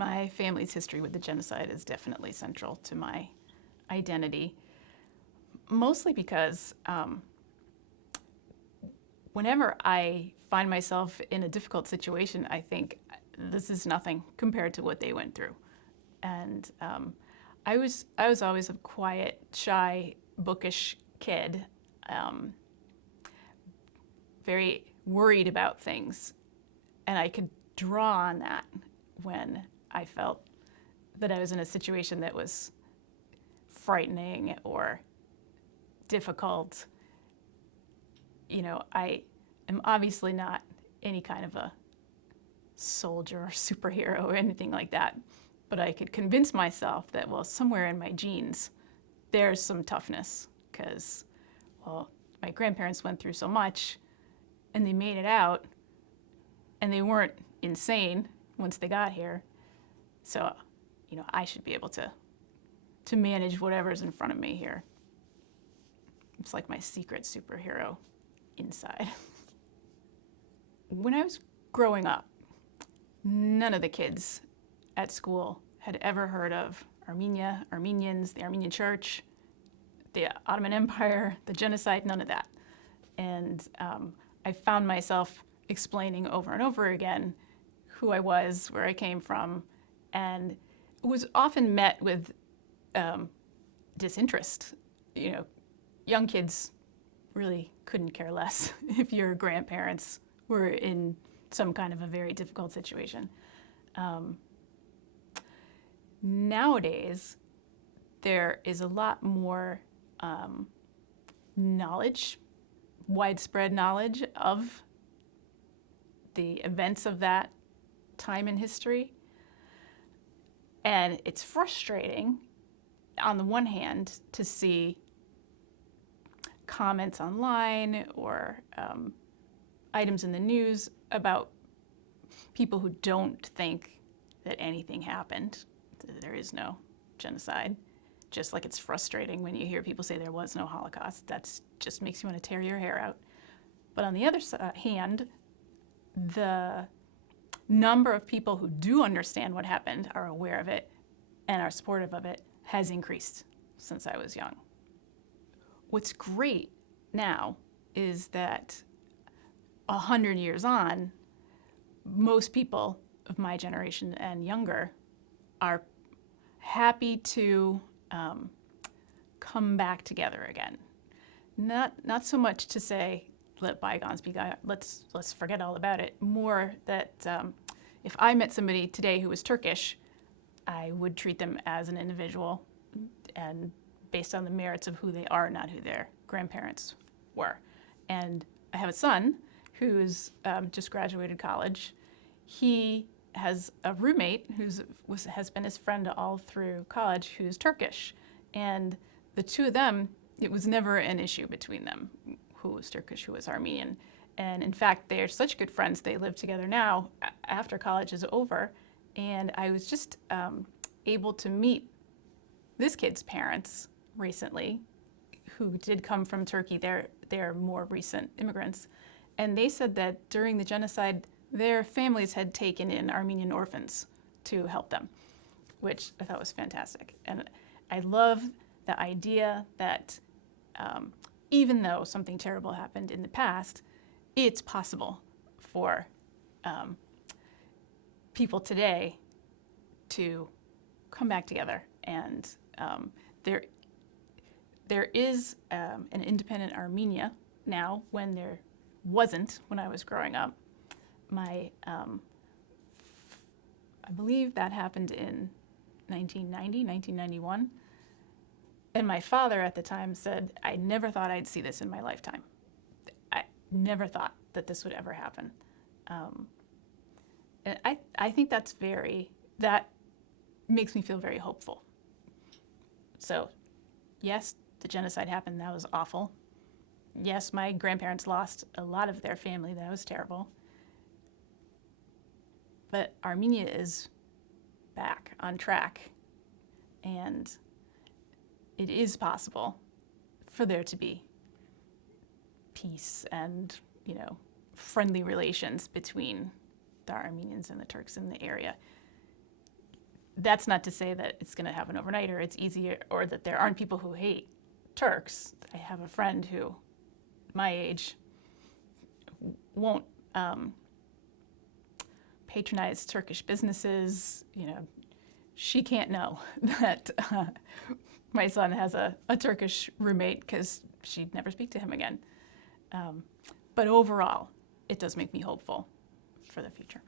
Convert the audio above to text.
My family's history with the genocide is definitely central to my identity, mostly because whenever I find myself in a difficult situation, I think this is nothing compared to what they went through. And I was always a quiet, shy, bookish kid, very worried about things, and I could draw on that when I felt that I was in a situation that was frightening or difficult. You know, I am obviously not any kind of a soldier or superhero or anything like that, but I could convince myself that, well, somewhere in my genes, there's some toughness because, well, my grandparents went through so much and they made it out and they weren't insane once they got here. So, you know, I should be able to manage whatever's in front of me here. It's like my secret superhero inside. When I was growing up, none of the kids at school had ever heard of Armenia, Armenians, the Armenian Church, the Ottoman Empire, the genocide, none of that. And I found myself explaining over and over again who I was, where I came from, and was often met with disinterest. You know, young kids really couldn't care less if your grandparents were in some kind of a very difficult situation. Nowadays, there is a lot more knowledge, widespread knowledge of the events of that time in history. And it's frustrating, on the one hand, to see comments online or items in the news about people who don't think that anything happened, that there is no genocide. Just like it's frustrating when you hear people say there was no Holocaust. That just makes you want to tear your hair out. But on the other hand, the number of people who do understand what happened, are aware of it, and are supportive of it has increased since I was young. What's great now is that 100 years on, most people of my generation and younger are happy to come back together again. Not so much to say, let bygones be bygones, let's forget all about it. More that if I met somebody today who was Turkish, I would treat them as an individual and based on the merits of who they are, not who their grandparents were. And I have a son who's just graduated college. He has a roommate has been his friend all through college who's Turkish. And the two of them, it was never an issue between them, who was Turkish, who was Armenian. And in fact, they're such good friends, they live together now after college is over. And I was just able to meet this kid's parents recently, who did come from Turkey. They're more recent immigrants. And they said that during the genocide, their families had taken in Armenian orphans to help them, which I thought was fantastic. And I love the idea that even though something terrible happened in the past, it's possible for people today to come back together. And there is an independent Armenia now, when there wasn't when I was growing up. I believe that happened in 1991. And my father at the time said, I never thought I'd see this in my lifetime. I never thought that this would ever happen. And I think that makes me feel very hopeful. So, yes, the genocide happened, that was awful. Yes, my grandparents lost a lot of their family, that was terrible. But Armenia is back on track, and it is possible for there to be peace and, friendly relations between the Armenians and the Turks in the area. that's not to say that it's going to happen overnight or it's easier or that there aren't people who hate Turks. I have a friend who, my age, won't patronize Turkish businesses. You know, she can't know that my son has a Turkish roommate because she'd never speak to him again. But overall, it does make me hopeful for the future.